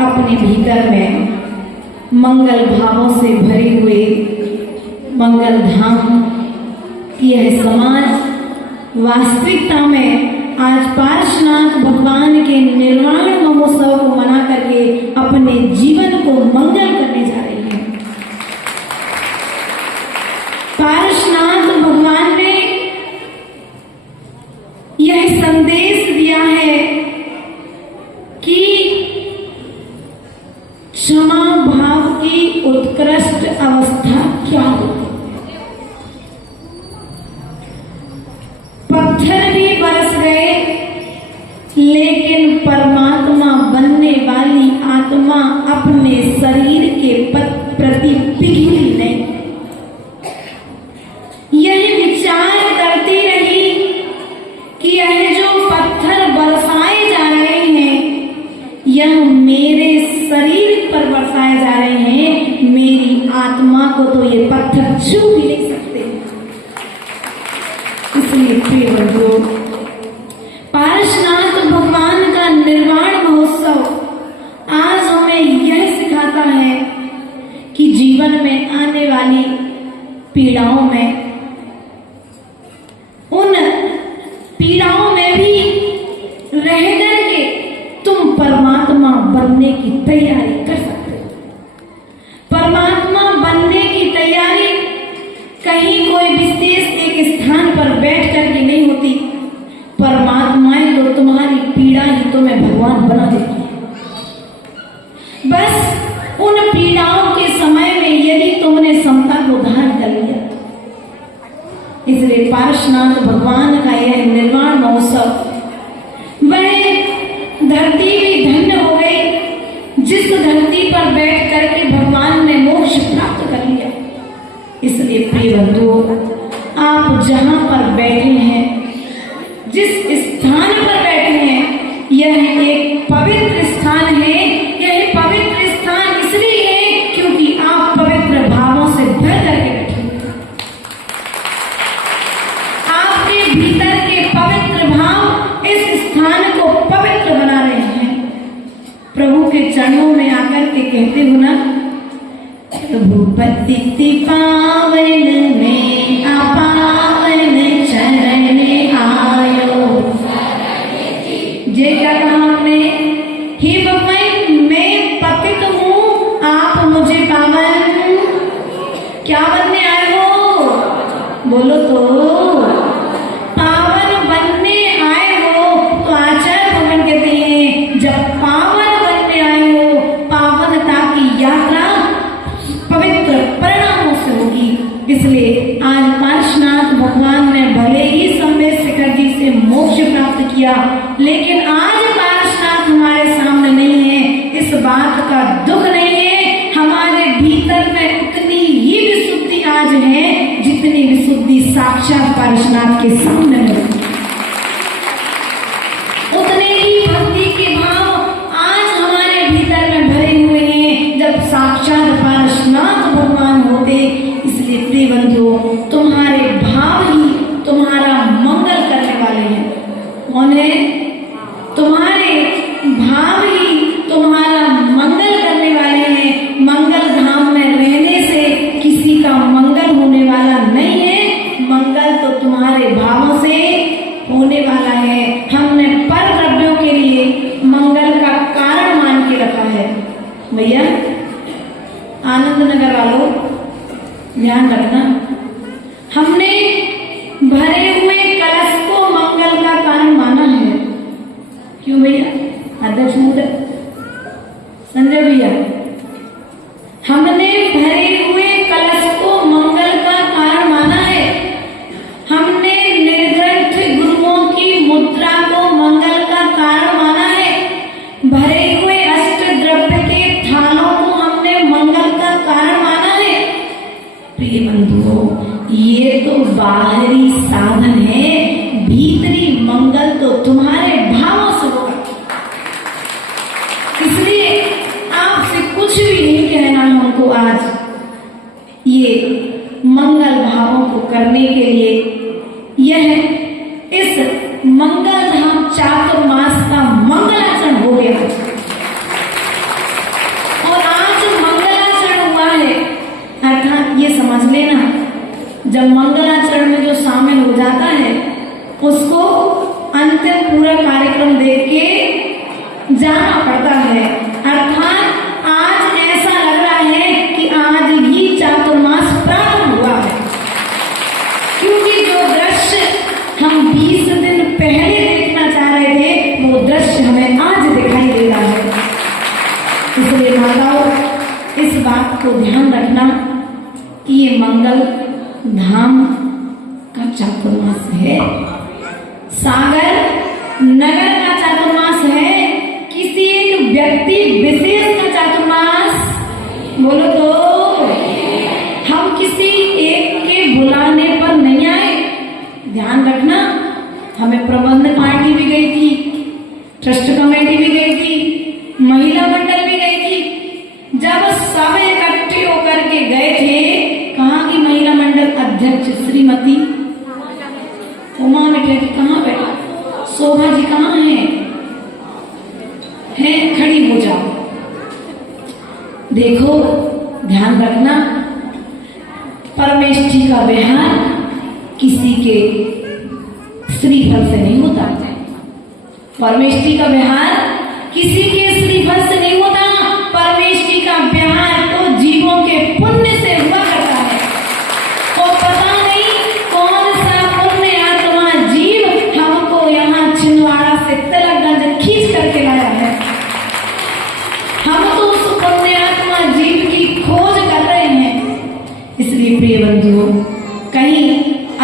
अपने भीतर में मंगल भावों से भरे हुए मंगल धाम यह समाज वास्तविकता में आज पार्श्वनाथ भगवान के निर्वाण महोत्सव को मना करके अपने जीवन को मंगल करने जा रही है। पार्श्वनाथ भगवान ने यह संदेश दिया है कि क्षमा भाव की उत्कृष्ट अवस्था क्या होती है। पत्थर भी बरस गए लेकिन परमात्मा बनने वाली आत्मा अपने शरीर के प्रति पिघली नहीं। यह विचार करती रही कि यह जो पत्थर बरसाए जा रहे हैं यह मेरे शरीर पर बरसाए जा रहे हैं, मेरी आत्मा को तो ये पत्थर छू भी नहीं सकते। इसलिए प्रिय बंधुओं, पार्श्वनाथ भगवान का निर्वाण महोत्सव आज हमें यह सिखाता है कि जीवन में आने वाली पीड़ाओं में बनने की तैयारी कर सकते हो। परमात्मा बनने की तैयारी कहीं कोई विशेष एक स्थान पर बैठ करके नहीं होती। परमात्माएं तो तुम्हारी पीड़ा ही तुम्हें भगवान बना देती है। बस उन पीड़ाओं के समय में यदि तुमने समता को धारण कर लिया। इसलिए पार्श्वनाथ भगवान का यह निर्वाण महोत्सव, वह धरती भी धन्य हो गई जिस धरती पर बैठ करके भगवान ने मोक्ष प्राप्त कर लिया। इसलिए प्रिय बंधुओं, आप जहां पर बैठे हैं, जिस स्थान पर बैठे हैं, यह एक पवित्र स्थान है। यह पवित्र स्थान इसलिए है क्योंकि आप पवित्र भावों से भर करके बैठे हैं। आपके भीतर के पवित्र भाव इस स्थान को पवित्र बना रहे हैं। प्रभु के चरणों में आकर के कहते हो ना, प्रभु पतिति पावन में अपावन चरण आयो। ये क्या कहा हमने? हे भगवान, मैं पतित हूँ, आप मुझे पावन क्या बनने आए हो? बोलो तो, पावन बनने आए हो। तो आचार्य भगवान कहते हैं, जब पावन बनने आए हो, पावनता की यात्रा पवित्र परिणामों से होगी। इसलिए आज पार्श्वनाथ भगवान ने भले ही संवेद शिखर जी से मोक्ष प्राप्त किया, लेकिन आज पार्श्वनाथ हमारे सामने नहीं है। इस बात का दुख नहीं है। हमारे भीतर में उतनी ही विशुद्धि आज है जितनी विशुद्धि साक्षात पार्श्वनाथ के सामने है। उतने ही भक्ति के भाव आज हमारे भीतर में भरे हुए हैं जब साक्षात पार्श्वनाथ भगवान होते। इसलिए प्रिय बंधुओं, तुम्हारे भाव ही तुम्हारा मंगल करने वाले हैं। कौन है? तुम्हारे भाव ही तुम्हारा मंगल करने वाले हैं। मंगल धाम में रहने से किसी का मंगल होने वाला नहीं है। मंगल तो तुम्हारे भावों से होने वाला है। हमने पर द्रव्यों के लिए मंगल का कारण मान के रखा है। भैया आनंद नगर वालों, ध्यान रखना, हमने भरे हुए कलश को मंगल का कारण माना है। क्यों भैया? अध्यक्ष महोदय, संजय भैया, हमने भरे हुए कलश को मंगल का कारण माना है। हमने निर्ग्रंथ गुरुओं की मुद्रा को मंगल का कारण माना है। भरे हुए अष्ट द्रव्य के थालों को हमने मंगल का कारण माना है। प्रिय बंधुओं, ये तो बाहरी साधन है, भीतरी मंगल तो तुम्हारे भावों से होगा। इसलिए आपसे कुछ भी नहीं कहना हमको आज। ये मंगल भावों को करने के लिए यह इस मंगल धाम चातुर्मास का मंगलाचरण हो गया और आज मंगलाचरण हुआ है। अर्थात ये समझ लेना, जब मंगलाचरण में जो शामिल हो जाता है उसको अंतिम पूरा कार्यक्रम देख के जाना पड़ता है। अर्थात आज ऐसा लग रहा है कि आज ही चातुर्मास प्रारंभ हुआ है, क्योंकि जो दृश्य हम 20 दिन पहले देखना चाह रहे थे वो दृश्य हमें आज दिखाई दे रहा है। इसलिए माताओं, इस बात को ध्यान रखना कि ये मंगल धाम का चातुर्मास है, सागर नगर का चातुर्मास है, किसी एक व्यक्ति विशेष का चातुर्मास। बोलो तो, हम किसी एक के बुलाने पर नहीं आए। ध्यान रखना, हमें प्रबंध पार्टी भी गई थी, ट्रस्ट कमेटी भी गई थी, महिला मंडल भी गई थी। जब सब इकट्ठे होकर के गए थे, कहाँ की महिला मंडल अध्यक्ष श्रीमती उमा बैठे थी, कहाँ बैठा? शोभा जी कहाँ हैं? खड़ी हो जाओ। देखो, ध्यान रखना, परमेष्ठी का विहार किसी के श्रीफल से नहीं होता। परमेष्ठी का विहार किसी के श्रीफल से नहीं होता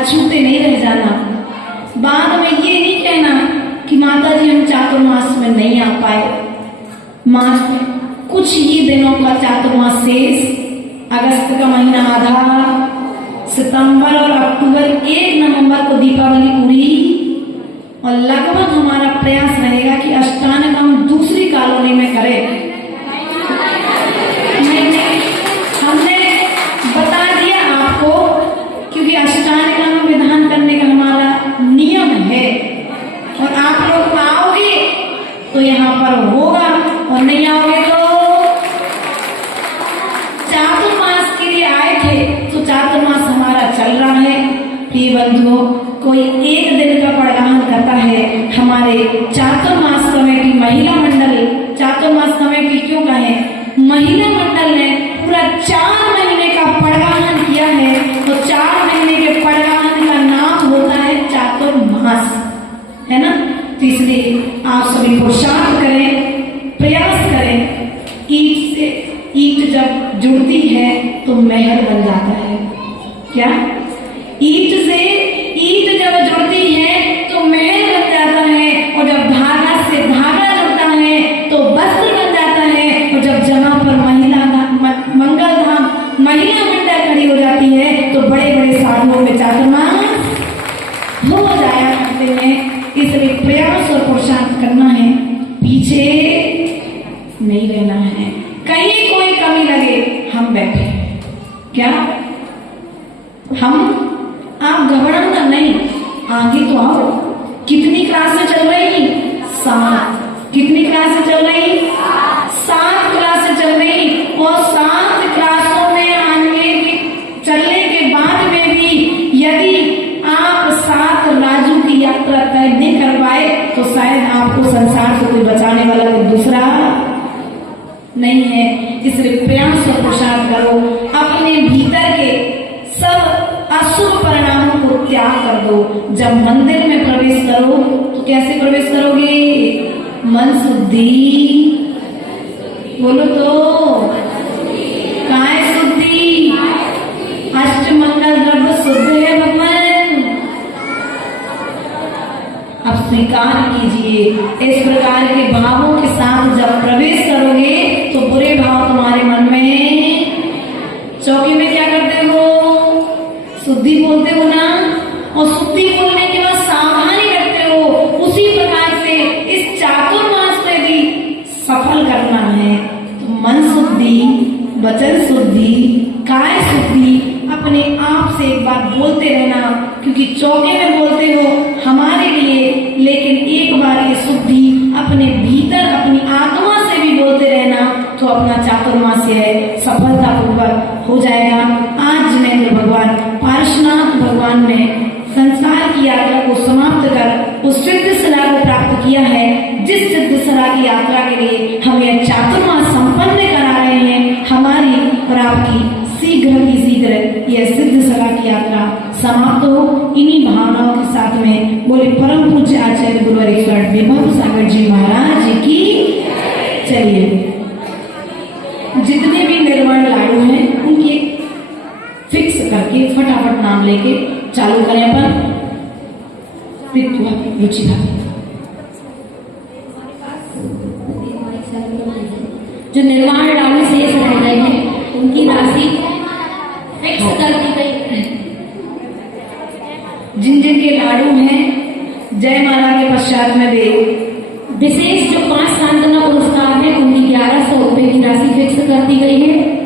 अछूते नहीं रह जाना। बाद में ये नहीं कहना कि माता जी हम चातुर्मास में नहीं आ पाए। मास कुछ ही दिनों का चातुर्मास शेष, अगस्त का महीना आधा, सितंबर और अक्टूबर, 1 नवंबर को दीपावली पूरी, और लगभग हमारा प्रयास रहेगा कि अष्टांग हम दूसरी कॉलोनी में करें। हमने बता दिया आपको, क्योंकि अष्टांग विधान करने का हमारा नियम है, और आप लोग आओगे तो यहाँ पर होगा, और नहीं आओगे तो चातुर्मास के लिए आए थे तो चातुर्मास हमारा चल रहा है। प्रिय बंधुओं, कोई एक दिन का पड़गान करता है, हमारे चातुर्मास कमेटी महिला मंडल, चातुर्मास कमेटी क्यों कहे, महिला मंडल ने पूरा 4 महीने का पड़गान किया है। तो 4 महीने के पड़गान का नाम होता है चातुर्मास, है ना। तो इसलिए आप सभी पुरुषार्थ करें, प्रयास करें। ईट से ईट जब जुड़ती है तो महल बन जाता है। क्या? ईट से ईट जब जुड़ती है तो महल बन जाता है, और जब धागा से धागा जुड़ता है तो वस्त्र बन जाता है, और जब जहाँ पर मंगल धाम महिला मंडल खड़ी हो जाती है तो बड़े बड़े साधुओं में चातुर्मास हो जाया करते हैं। इसलिए प्रयास और पुरुषार्थ करना है, पीछे नहीं रहना है। कहीं कोई कमी लगे हम बैठे, क्या हम, आप घबराना नहीं, आगे तो आओ। कितनी क्लासें चल रही? 7। कितनी क्लासें चल रही? 7 क्लासें चल रही, और 7 क्लासों में चलने के बाद में भी यदि आप 7 राज्यों की यात्रा तय नहीं कर पाए तो शायद आपको संसार से कोई बचाने वाला कोई दूसरा नहीं है। इसलिए प्रयास और पुरुषार्थ करो, अपने भीतर के सब अशुभ परिणामों को त्याग कर दो। जब मंदिर में प्रवेश करो तो कैसे प्रवेश करोगे? मन शुद्धि, बोलो तो, काय शुद्धि? अष्टमंगल द्रव्य शुद्ध है भगवान। अब स्वीकार कीजिए, इस प्रकार के भावों के साथ जब प्रवेश करोगे तो बुरे भाव तुम्हारे मन में, चौकी में क्या करते हो? शुद्धि बोलते हो ना, और शुद्धि बोलने के बाद सावधानी रखते हो। उसी प्रकार से इस चातुर्मास में भी सफल करना है तो मन शुद्धि, वचन शुद्धि, काय शुद्धि, अपने आप से एक बार बोलते रहना, क्योंकि चौके में बोलते हो हमारे लिए, लेकिन एक बार ये शुद्धि अपने भीतर अपनी आत्मा से भी बोलते रहना तो अपना चातुर्मास है सफलतापूर्वक हो जाएगा। आज जिनेंद्र भगवान पार्श्वनाथ भगवान ने संसार की यात्रा को समाप्त कर उस सिद्ध सलाह को प्राप्त किया है, जिस सिद्ध सलाह की यात्रा के लिए हम यह चातुर्मास संपन्न करा रहे हैं। हमारी और आपकी शीघ्र ही शीघ्र यह सिद्ध सलाह की यात्रा समाप्त हो। इन्हीं भावनाओं के साथ में बोले परम पूज्य आचार्य गुरुवर विभव सागर जी महाराज की। चलिए, जितने भी निर्वाण लाडू हैं उनके फिक्स करके फटाफट नाम लेके चालू करें अपन। रुचि जो निर्माण लाडू शेष रह गए हैं उनकी राशि फिक्स कर दी गई। जिन जिन के लाडू हैं जयमाला के पश्चात में वे विशेष जो 5 सांत्वना पुरस्कार है उनकी 1100 रुपए की राशि फिक्स कर दी गई है।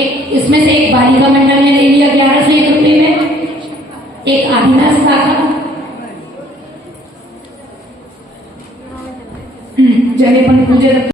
एक इसमें से एक बालिका मंडल ने ले लिया 1101 रुपए में, एक आदिनाथ शाखा, जनेपन पूजे